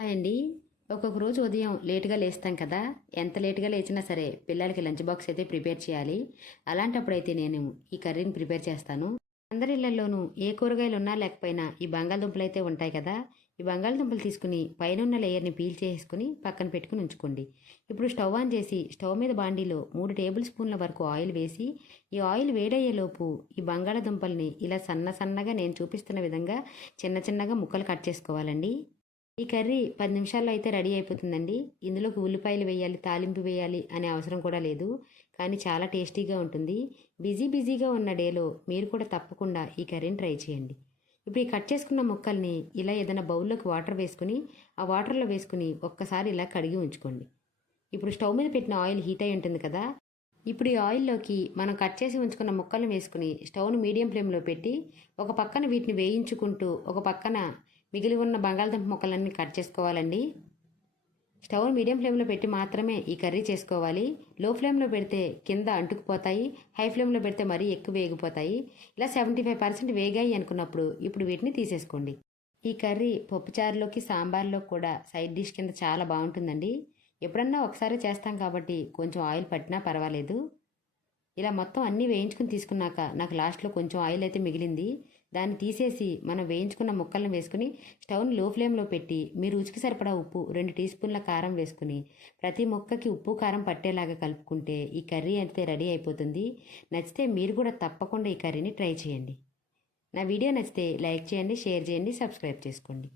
Hi అండి. ఒక్కొక్క రోజు ఉదయం లేట్‌గా లేస్తాం కదా! ఎంత లేట్‌గా లేచినా సరే పిల్లలకి లంచ్ బాక్స్ అయితే ప్రిపేర్ చేయాలి. అలాంటప్పుడైతే నేను ఈ కర్రీని ప్రిపేర్ చేస్తాను. అందరి ఇళ్లల్లోనూ ఏ కూరగాయలున్నా లేకపోయినా ఈ బంగాళదుంపలైతే ఉంటాయి కదా! ఈ బంగాళదుంపలు తీసుకుని పైనున్న లేయర్‌ని పీల్ చేసుకొని పక్కన పెట్టుకొని ఉంచుకోండి. ఇప్పుడు స్టవ్ ఆన్ చేసి స్టవ్ మీద బాండీలో 3 టేబుల్ స్పూన్ల వరకు ఆయిల్ వేసి ఈ ఆయిల్ వేడయ్యేలోపు ఈ బంగాళదుంపల్ని ఇలా సన్నగా నేను చూపిస్తున్న విధంగా చిన్నగా ముక్కలు కట్ చేసుకోవాలండి. ఈ కర్రీ 10 నిమిషాల్లో అయితే రెడీ అయిపోతుందండి. ఇందులోకి ఉల్లిపాయలు వేయాలి, తాలింపు వేయాలి అనే అవసరం కూడా లేదు. కానీ చాలా టేస్టీగా ఉంటుంది. బిజీగా ఉన్న డేలో మీరు కూడా తప్పకుండా ఈ కర్రీని ట్రై చేయండి. ఇప్పుడు ఈ కట్ చేసుకున్న ముక్కల్ని ఇలా ఏదైనా బౌల్లోకి వాటర్ వేసుకుని, ఆ వాటర్లో వేసుకుని ఒక్కసారి ఇలా కడిగి ఉంచుకోండి. ఇప్పుడు స్టవ్ మీద పెట్టిన ఆయిల్ హీట్ అయి ఉంటుంది కదా! ఇప్పుడు ఈ ఆయిల్లోకి మనం కట్ చేసి ఉంచుకున్న ముక్కలను వేసుకుని స్టవ్ను మీడియం ఫ్లేమ్లో పెట్టి ఒక పక్కన వీటిని వేయించుకుంటూ ఒక పక్కన మిగిలి ఉన్న బంగాళదుంప ముక్కలన్నీ కట్ చేసుకోవాలండి. స్టవ్ మీడియం ఫ్లేమ్లో పెట్టి మాత్రమే ఈ కర్రీ చేసుకోవాలి. లో ఫ్లేమ్లో పెడితే కింద అంటుకుపోతాయి, హై ఫ్లేమ్లో పెడితే మరీ ఎక్కువ వేగిపోతాయి. ఇలా 75% వేగాయి అనుకున్నప్పుడు ఇప్పుడు వీటిని తీసేసుకోండి. ఈ కర్రీ పప్పుచారులోకి సాంబార్లోకి కూడా సైడ్ డిష్ కింద చాలా బాగుంటుందండి. ఎప్పుడన్నా ఒకసారి చేస్తాం కాబట్టి కొంచెం ఆయిల్ పట్టినా పర్వాలేదు. ఇలా మొత్తం అన్నీ వేయించుకుని తీసుకున్నాక నాకు లాస్ట్లో కొంచెం ఆయిల్ అయితే మిగిలింది. దాన్ని తీసేసి మనం వేయించుకున్న ముక్కలను వేసుకుని స్టవ్ని లో ఫ్లేమ్లో పెట్టి మీ రుచికి సరిపడా ఉప్పు 2 టీ స్పూన్ల కారం వేసుకుని ప్రతి ముక్కకి ఉప్పు కారం పట్టేలాగా కలుపుకుంటే ఈ కర్రీ అయితే రెడీ అయిపోతుంది. నచ్చితే మీరు కూడా తప్పకుండా ఈ కర్రీని ట్రై చేయండి. నా వీడియో నచ్చితే లైక్ చేయండి, షేర్ చేయండి, సబ్స్క్రైబ్ చేసుకోండి.